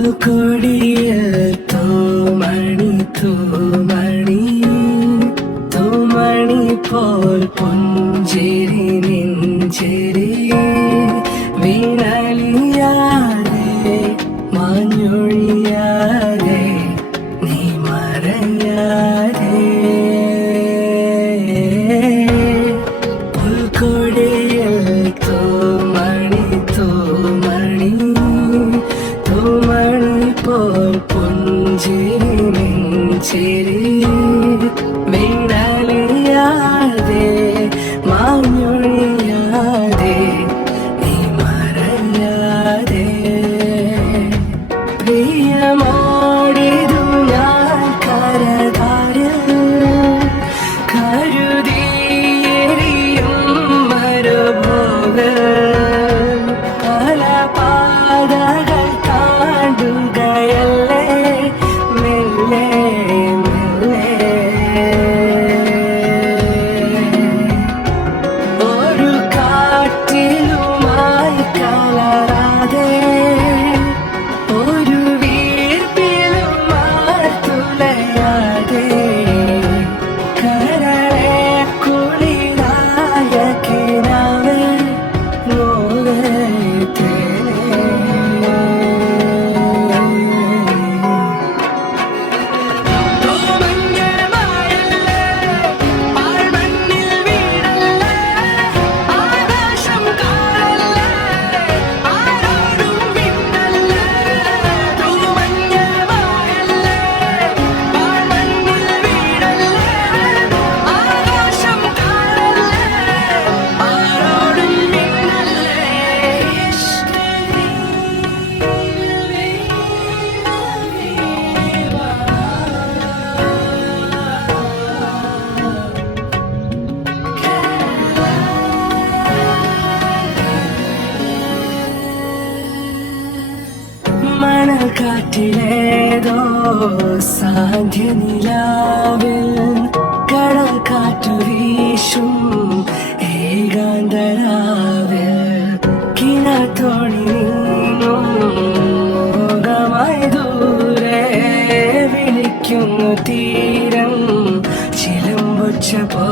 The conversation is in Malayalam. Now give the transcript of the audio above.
പുൽക്കൊടിയിൽ തൂമണി തൂമണി തൂമണി പോൽ പുഞ്ചിരി നെഞ്ചിരി വീണലിയാതെ മാഞ്ഞൊഴിയാതെ നീ മറയാതെ പുൽക്കൊടിയിൽ തൂമണി തൂമണി തൂമണി പോൽ പുഞ്ചിരി നെഞ്ചിരി വീണലിയാതെ മാഞ്ഞൊഴിയാതെ നീ മറയാതെ പ്രിയമോടിതു ഞാൻ കരതാരിൽ കരുതിയെരിയും മരുഭോഗൽ പല പാതകൾ താണ്ടുകയല്ലേ മെല്ലെ മെല്ലെ ഒരു കാറ്റിലുമായി കലരാതെ ഒരു വീർപ്പിലുമായി തുലയാതെ കരളെ കുളിരായ കിനാവേ കാറ്റിലേതോ സാന്ധ്യ നിലാവിൽ കടൽ കാറ്റു വീശും ഏകാന്തരാവിൽ കിണത്തോണി നീങ്ങും മോഹമായി ദൂരെ വിളിക്കുന്നു തീരം ചിലമ്പൊച്ച പോ